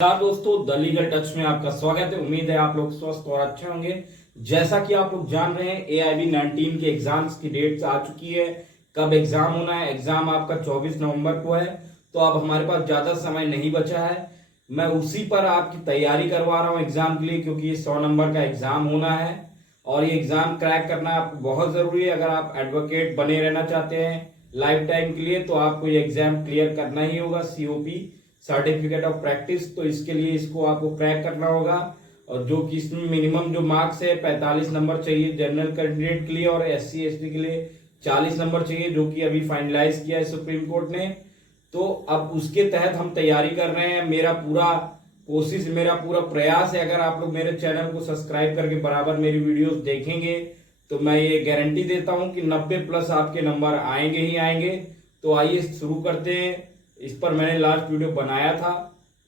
नमस्कार दोस्तों, the legal touch में आपका स्वागत है। उम्मीद है आप लोग स्वस्थ और अच्छे होंगे। जैसा कि आप लोग जान रहे हैं, AIB-19 के एग्जाम्स की डेट्स आ चुकी है। कब एग्जाम होना है? एग्जाम आपका 24 नवंबर को है। तो अब हमारे पास ज्यादा समय नहीं बचा है। मैं उसी पर आपकी तैयारी करवा रहा हूँ एग्जाम के लिए, क्योंकि ये 100 नंबर का एग्जाम होना है और ये एग्जाम क्रैक करना आपको बहुत जरूरी है। अगर आप एडवोकेट बने रहना चाहते हैं लाइफ टाइम के लिए, तो आपको ये एग्जाम क्लियर करना ही होगा। COP, certificate of practice. तो इसके लिए इसको आपको क्रैक करना होगा। और जो कि इसमें मिनिमम जो मार्क्स है 45 नंबर चाहिए जनरल कैंडिडेट के लिए, और SC ST के लिए 40 नंबर चाहिए, जो कि अभी फाइनलाइज किया है सुप्रीम कोर्ट ने। तो अब उसके तहत हम तैयारी कर रहे हैं। मेरा पूरा कोशिश, मेरा पूरा प्रयास है, अगर आप लोग मेरे चैनल को सब्सक्राइब करके बराबर मेरी वीडियोस देखेंगे तो मैं ये गारंटी देता हूं कि 90+ आपके नंबर आएंगे ही आएंगे। तो आइए शुरू करते हैं। इस पर मैंने लास्ट वीडियो बनाया था,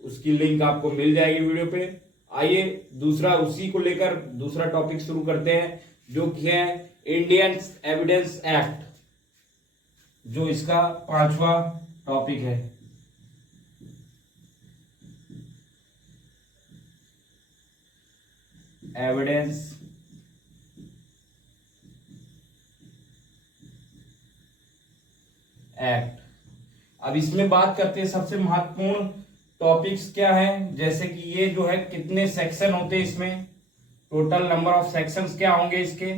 उसकी लिंक आपको मिल जाएगी वीडियो पे। आइए दूसरा, उसी को लेकर दूसरा टॉपिक शुरू करते हैं, जो कि है इंडियन एविडेंस एक्ट, जो इसका 5वां टॉपिक है। Evidence act. अब इसमें बात करते हैं सबसे महत्वपूर्ण टॉपिक्स क्या है, जैसे कि ये जो है कितने सेक्शन होते हैं इसमें, टोटल नंबर ऑफ सेक्शंस क्या होंगे इसके।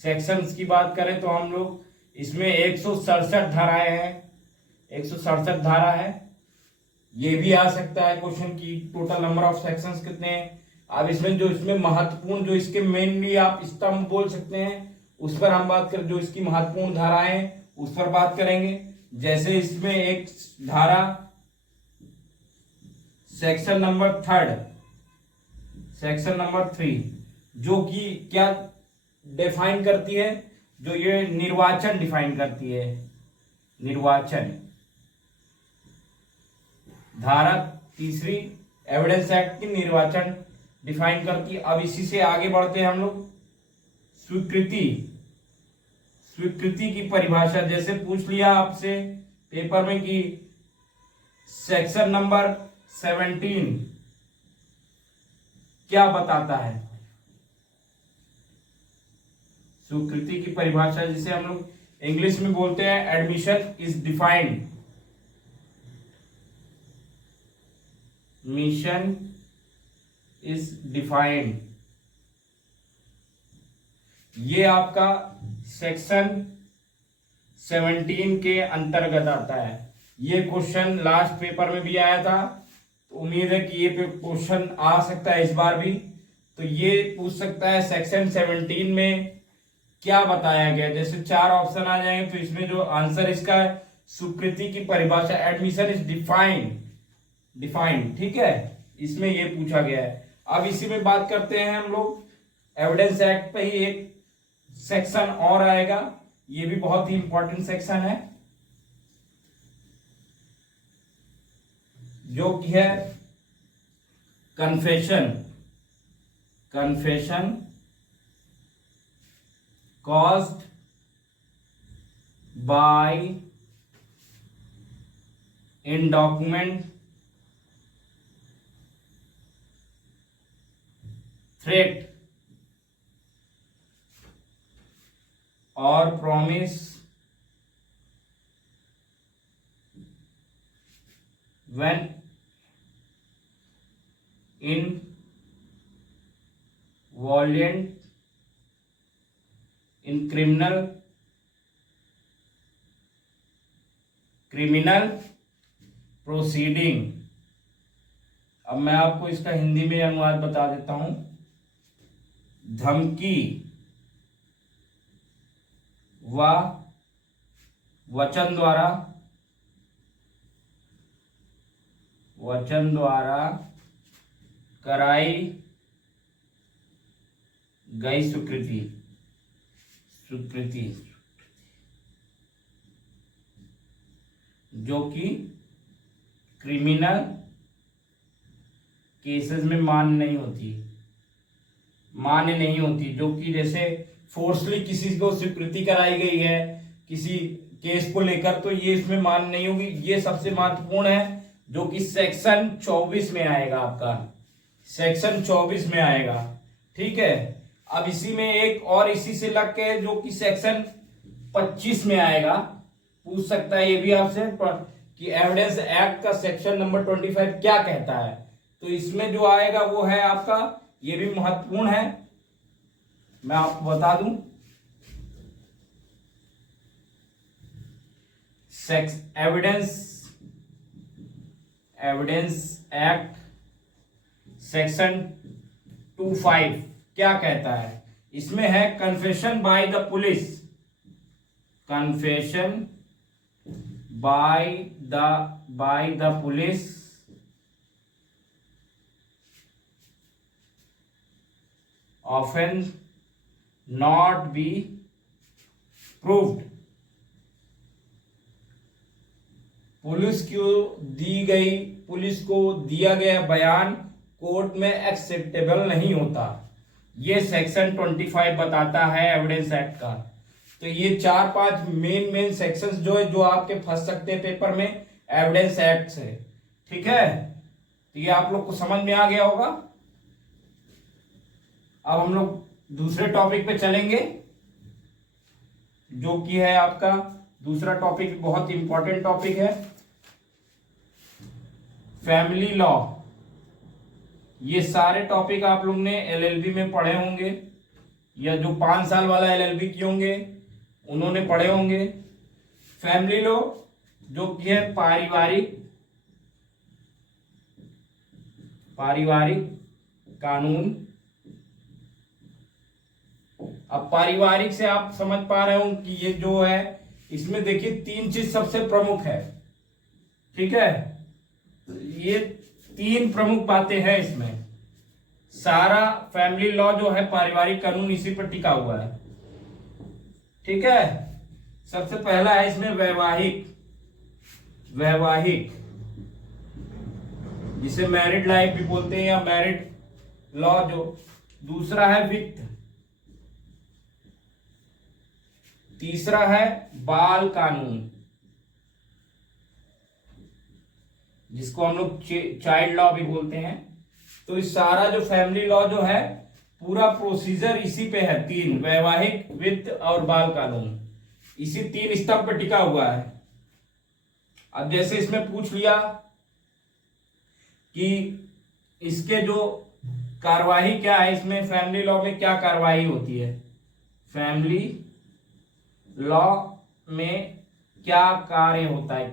सेक्शंस की बात करें तो हम लोग इसमें 167 धाराएं हैं, 167 धारा है। ये भी आ सकता है क्वेश्चन की टोटल नंबर ऑफ सेक्शंस कितने हैं। अब इसमें महत्वपूर्ण, जो इसके मेनली आप स्तंभ बोल सकते हैं, उस पर हम बात करें। जो इसकी महत्वपूर्ण धाराएं उस पर बात करेंगे। जैसे इसमें एक धारा सेक्शन नंबर 3, जो कि क्या डिफाइन करती है, जो ये निर्वाचन डिफाइन करती है। निर्वाचन धारा 3 एविडेंस एक्ट की निर्वाचन डिफाइन करती है। अब इसी से आगे बढ़ते हैं हम लोग। स्वीकृति की परिभाषा, जैसे पूछ लिया आपसे पेपर में कि सेक्शन नंबर 17 क्या बताता है। स्वीकृति की परिभाषा जिसे हम लोग इंग्लिश में बोलते हैं, admission is defined. Mission is defined, ये आपका सेक्शन 17 के अंतर्गत आता है। ये क्वेश्चन लास्ट पेपर में भी आया था, तो उम्मीद है कि ये क्वेश्चन आ सकता है इस बार भी। तो ये पूछ सकता है सेक्शन 17 में क्या बताया गया। जैसे 4 ऑप्शन आ जाएंगे, तो इसमें जो आंसर इसका है स्वीकृति की परिभाषा, एडमिशन इज डिफाइंड, ठीक है, इसमें ये पूछा गया है। अब इसी में बात करते हैं हम लोग। एविडेंस एक्ट पे ही एक सेक्शन और आएगा, ये भी बहुत ही इंपॉर्टेंट सेक्शन है, जो कि है confession caused by in document threat और promise when involved in criminal proceeding। अब मैं आपको इसका हिंदी में अनुवाद बता देता हूं। धमकी व वचन द्वारा कराई गई स्वीकृति जो कि क्रिमिनल केसेस में मान्य नहीं होती, जो कि जैसे फोर्सली किसी को स्वीकृति कराई गई है किसी केस को लेकर, तो ये इसमें मान्य नहीं होगी। ये सबसे महत्वपूर्ण है। जो कि सेक्शन 24 में आएगा, आपका सेक्शन 24 में आएगा। ठीक है, अब इसी में एक और इसी से लग के जो कि सेक्शन 25 में आएगा, पूछ सकता है ये भी आपसे कि एविडेंस एक्ट का सेक्शन नंबर 25 क्या कहता है। तो इसमें जो आएगा वो है आपका, ये भी महत्वपूर्ण है, मैं आपको बता दूं, एविडेंस एक्ट सेक्शन 25 क्या कहता है। इसमें है confession by the police, confession by the police often not be proved. Police को दिया गया बयान कोर्ट में एक्सेप्टेबल नहीं होता, ये सेक्शन 25 बताता है एविडेंस एक्ट का। तो ये 4-5 मेन सेक्शंस जो है, जो आपके फंस सकते हैं पेपर में एविडेंस एक्ट से। ठीक है, तो ये आप लोग को समझ में आ गया होगा। अब हम लोग दूसरे टॉपिक पे चलेंगे, जो कि है आपका दूसरा टॉपिक, बहुत इंपॉर्टेंट टॉपिक है, फैमिली लॉ। ये सारे टॉपिक आप लोग ने एलएलबी में पढ़े होंगे, या जो 5 साल वाला एलएलबी किए होंगे उन्होंने पढ़े होंगे। फैमिली लॉ जो कि है पारिवारिक कानून। अब पारिवारिक से आप समझ पा रहे हो कि ये जो है, इसमें देखिए 3 चीज सबसे प्रमुख है। ठीक है, ये 3 प्रमुख बातें हैं इसमें। सारा फैमिली लॉ जो है, पारिवारिक कानून, इसी पर टिका हुआ है। ठीक है, सबसे पहला है इसमें वैवाहिक, जिसे मैरिड लाइफ भी बोलते हैं, या मैरिड लॉ। जो दूसरा है वित्त, तीसरा है बाल कानून, जिसको हम लोग चाइल्ड लॉ भी बोलते हैं। तो इस सारा जो फैमिली लॉ जो है, पूरा प्रोसीजर इसी पे है, 3, वैवाहिक, वित्त और बाल कानून, इसी 3 स्तंभ पे टिका हुआ है। अब जैसे इसमें पूछ लिया कि इसके जो कार्यवाही क्या है, इसमें फैमिली लॉ में क्या कार्यवाही होती है, फैमिली लॉ में क्या कार्य होता है,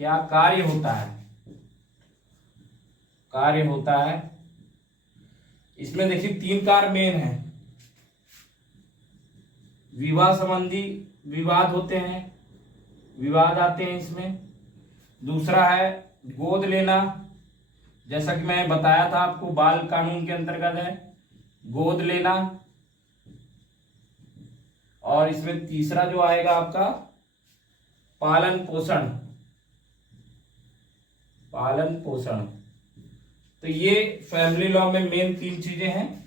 क्या कार्य होता है। इसमें देखिए 3 कार्य मेन है। विवाह संबंधी विवाद होते हैं, विवाद आते हैं इसमें। दूसरा है गोद लेना, जैसा कि मैं बताया था आपको, बाल कानून के अंतर्गत है गोद लेना। और इसमें तीसरा जो आएगा आपका पालन पोषण। तो ये फैमिली लॉ में मेन 3 चीजें हैं।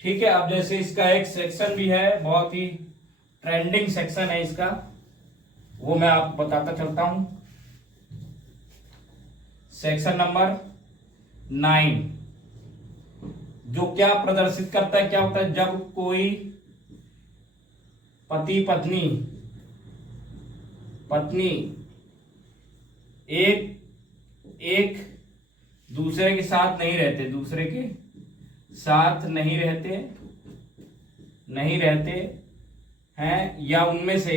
ठीक है, अब जैसे इसका एक सेक्शन भी है, बहुत ही ट्रेंडिंग सेक्शन है इसका, वो मैं आपको बताता चलता हूं। सेक्शन नंबर 9 जो क्या प्रदर्शित करता है, क्या होता है, जब कोई पति पत्नी एक दूसरे के साथ नहीं रहते हैं, या उनमें से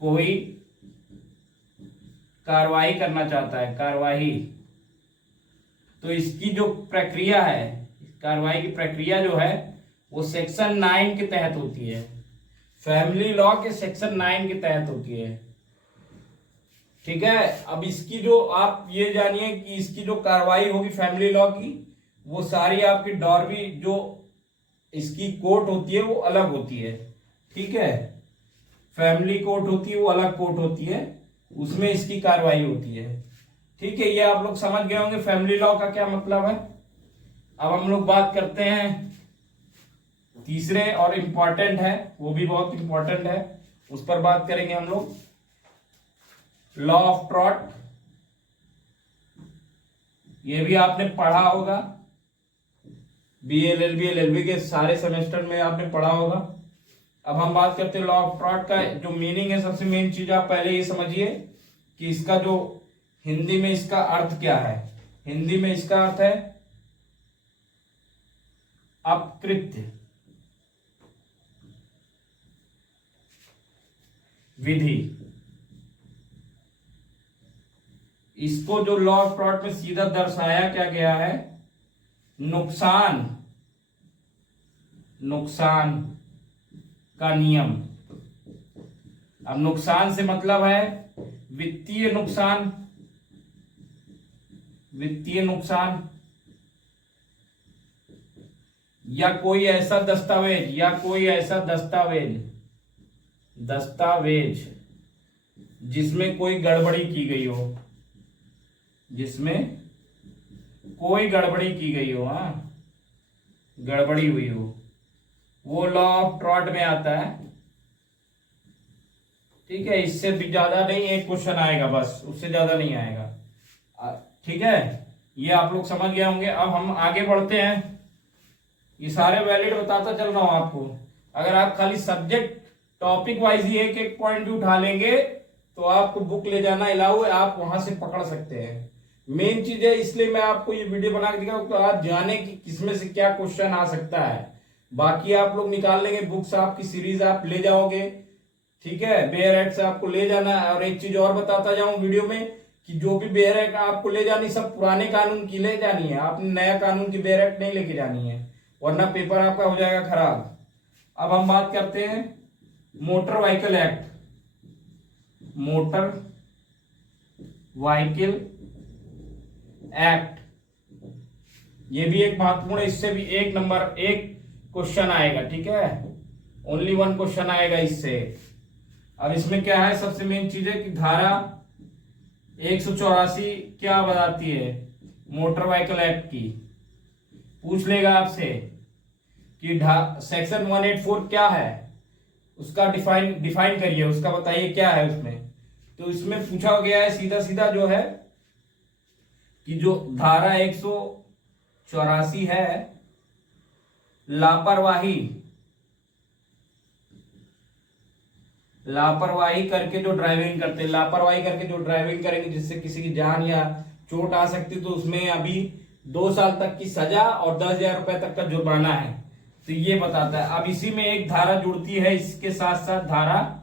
कोई कार्रवाई करना चाहता है, तो इसकी जो प्रक्रिया है, कार्रवाई की प्रक्रिया जो है, वो सेक्शन 9 के तहत होती है, फैमिली लॉ के सेक्शन 9 के तहत होती है। ठीक है, अब इसकी जो आप ये जानिए कि इसकी जो कार्रवाई होगी फैमिली लॉ की, वो सारी आपकी डॉर्बी जो इसकी कोर्ट होती है वो अलग होती है। ठीक है, फैमिली कोर्ट होती है वो अलग कोर्ट होती है, उसमें इसकी कार्रवाई होती है। ठीक है, ये आप लोग समझ गए होंगे फैमिली लॉ का क्या मतलब है। अब हम लोग बात करते हैं तीसरे, और इम्पॉर्टेंट है, वो भी बहुत इम्पॉर्टेंट है, उस पर बात करेंगे हम लोग। लॉ ऑफ ट्रॉट, ये भी आपने पढ़ा होगा, BA LLB के सारे सेमेस्टर में आपने पढ़ा होगा। अब हम बात करते हैं लॉ ऑफ ट्रॉट का जो मीनिंग है। सबसे मेन चीज आप पहले ये समझिए कि इसका जो हिंदी में इसका अर्थ क्या है। हिंदी में इसका अर्थ है अपकृत्य विधि। इसको जो लॉ ऑफ ट्रॉट में सीधा दर्शाया क्या गया है, नुकसान का नियम। अब नुकसान से मतलब है वित्तीय नुकसान या कोई ऐसा दस्तावेज जिसमें कोई गड़बड़ी की गई हो, गड़बड़ी हुई हो, वो लॉ ऑफ ट्रॉट में आता है। ठीक है, इससे भी ज्यादा नहीं, एक क्वेश्चन आएगा बस, उससे ज्यादा नहीं आएगा। ठीक है, ये आप लोग समझ गए होंगे। अब हम आगे बढ़ते हैं। ये सारे वैलिड बताता चल रहा हूं आपको। अगर आप खाली सब्जेक्ट टॉपिक वाइज ही एक एक पॉइंट भी उठा लेंगे तो आपको बुक ले जाना अलाउ है, आप वहां से पकड़ सकते हैं। मेन चीज है, इसलिए मैं आपको ये वीडियो बना के दिखाऊं तो आप जाने कि किसमें से क्या क्वेश्चन आ सकता है। बाकी आप लोग निकाल लेंगे, बुक्स आपकी सीरीज आप ले जाओगे। ठीक है, बेयर एक्ट से आपको ले जाना है। और एक चीज और बताता जाऊं वीडियो में कि जो भी बेयर एक्ट आपको ले जानी, सब पुराने कानून की ले जानी है, आपने नया कानून की बेयर एक्ट नहीं लेके जानी है, वरना पेपर आपका हो जाएगा खराब। अब हम बात करते हैं motor vehicle act. Motor vehicle act, ये भी एक महत्वपूर्ण है। इससे भी एक क्वेश्चन आएगा। ठीक है, ओनली 1 क्वेश्चन आएगा इससे। अब इसमें क्या है, सबसे मेन चीज है कि धारा 184 क्या बताती है मोटर व्हीकल एक्ट की। पूछ लेगा आपसे कि सेक्शन 184 क्या है, उसका डिफाइन करिए, उसका बताइए क्या है उसमें। तो इसमें पूछा गया है सीधा जो है कि जो धारा 184 है, लापरवाही करके जो ड्राइविंग करते, लापरवाही करके जो ड्राइविंग करेंगे जिससे किसी की जान या चोट आ सकती, तो उसमें अभी 2 साल तक की सजा और 10,000 रुपए तक का जुर्माना है। तो ये बताता है। अब इसी में एक धारा जुड़ती है इसके साथ साथ धारा,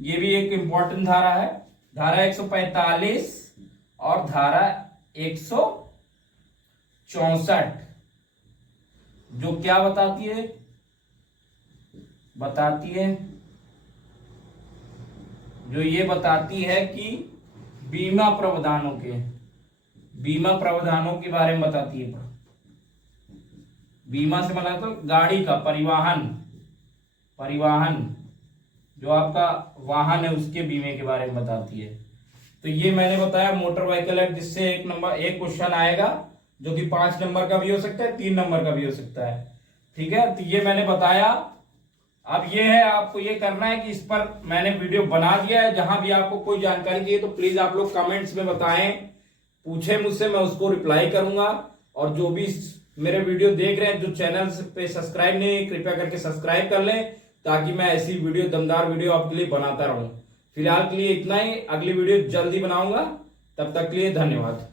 ये भी एक इंपॉर्टेंट धारा है, धारा 145 और धारा 164, जो क्या बताती है जो ये बताती है कि बीमा प्रावधानों के बारे में बताती है। बीमा से मतलब तो गाड़ी का परिवहन जो आपका वाहन है उसके बीमे के बारे में बताती है। तो ये मैंने बताया मोटर व्हीकल एक्ट, जिससे एक क्वेश्चन आएगा जो कि 5 नंबर का भी हो सकता है, 3 नंबर का भी हो सकता है। ठीक है, तो ये मैंने बताया। अब ये है, आपको ये करना है कि इस पर मैंने वीडियो बना दिया है। जहां भी आपको कोई जानकारी चाहिए तो प्लीज आप लोग कमेंट्स में बताएं, पूछे मुझसे, मैं उसको रिप्लाई करूंगा। और जो भी मेरे वीडियो देख रहे हैं, जो चैनल पे सब्सक्राइब नहीं, कृपया करके सब्सक्राइब कर लें, ताकि मैं ऐसी वीडियो, दमदार वीडियो आपके लिए बनाता रहूं। फिलहाल के लिए इतना ही, अगली वीडियो जल्दी बनाऊंगा। तब तक के लिए धन्यवाद।